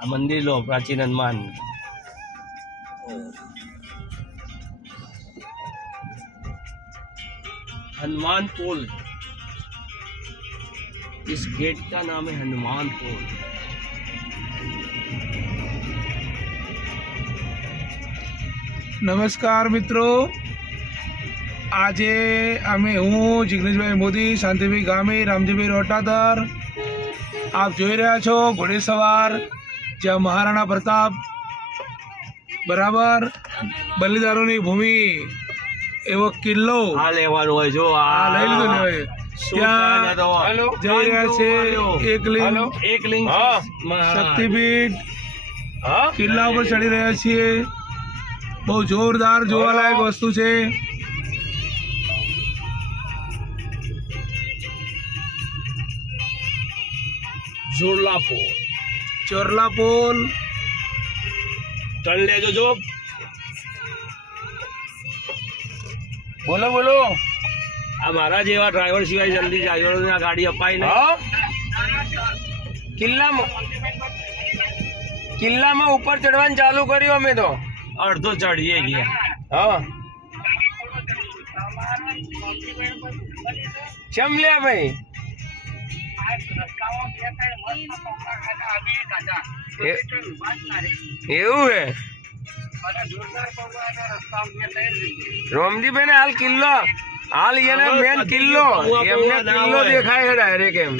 આ મંદિર લો, પ્રાચીન હનુમાન। हनुमान पुल, इस गेट का नाम है हनुमान पुल। નમસ્કાર મિત્રો, આજે અમે હું જિગ્નેશભાઈ મોદી, શાંતિભાઈ ગામી, રામજીભાઈ રોટાદર, આપ જોઈ રહ્યા છો ઘોડેસવાર, જ્યાં મહારાણા પ્રતાપ બરાબર બલિદાનોની ભૂમિ એવો કિલ્લો આ લેવાનો હોય, જો આ લઈ લીધો ને હવે ત્યાં જઈ રહ્યા છે એક લિંગ શક્તિપીઠ કિલ્લા ઉપર ચડી રહ્યા છીએ। બહુ જોરદાર જોવાલાયક વસ્તુ છે। ચોરલા પુલ ચલ લેજો જો। બોલો બોલો, આ મારા જેવા ડ્રાઈવર સિવાય જલ્દી ડ્રાઈવરોને આ ગાડી અપાય ને। કિલ્લામાં ઉપર ચડવાનું ચાલુ કર્યું અમે તો, અડધો ચડીએ ગયા। હા ચમલ્યા ભાઈ, એવું હે રોમજીભાઈ ને હાલ કિલ્લો, હાલ એને મેન કિલ્લો, એમને કિલ્લો દેખાય છે ડાયરેક્ટ એમ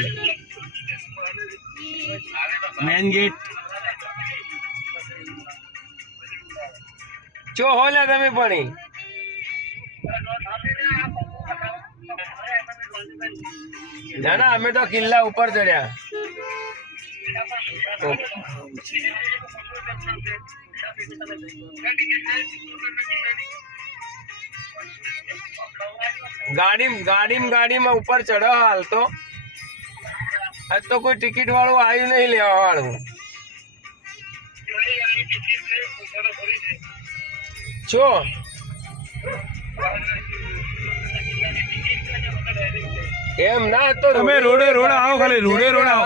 મેન ગેટ ચો હોલ્યા તમે પણ ના ના, અમે તો કિલ્લા ઉપર ચડ્યા। ગાડીમાં ઉપર ચડો હાલ તો, આજ તો કોઈ ટિકિટ વાળું આવ્યું નહીં લેવા વાળું। છો એમ ના તો તમે રોડે આવો, ખાલી રોડે આવો।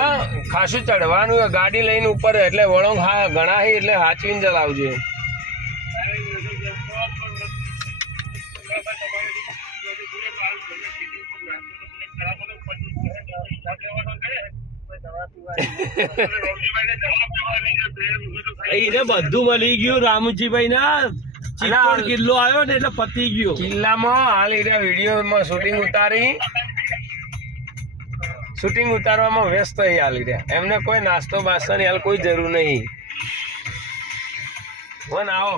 ખાસું ચડવાનું ગાડી લઈને ઉપર, એટલે વળોંગ હા ઘણા એટલે હાચવીને ચલાવજો। એને બધું મળી ગયું રામજીભાઈ ના ચિત્તોડ કિલ્લો આવ્યો ને એટલે પતી ગયો। કિલ્લામાં હાલ વિડીયોમાં શૂટિંગ ઉતારવામાં વ્યસ્ત થઈ હાલ એમને કોઈ નાસ્તો બાસ્તો ની હાલ કોઈ જરૂર નહીં। આવો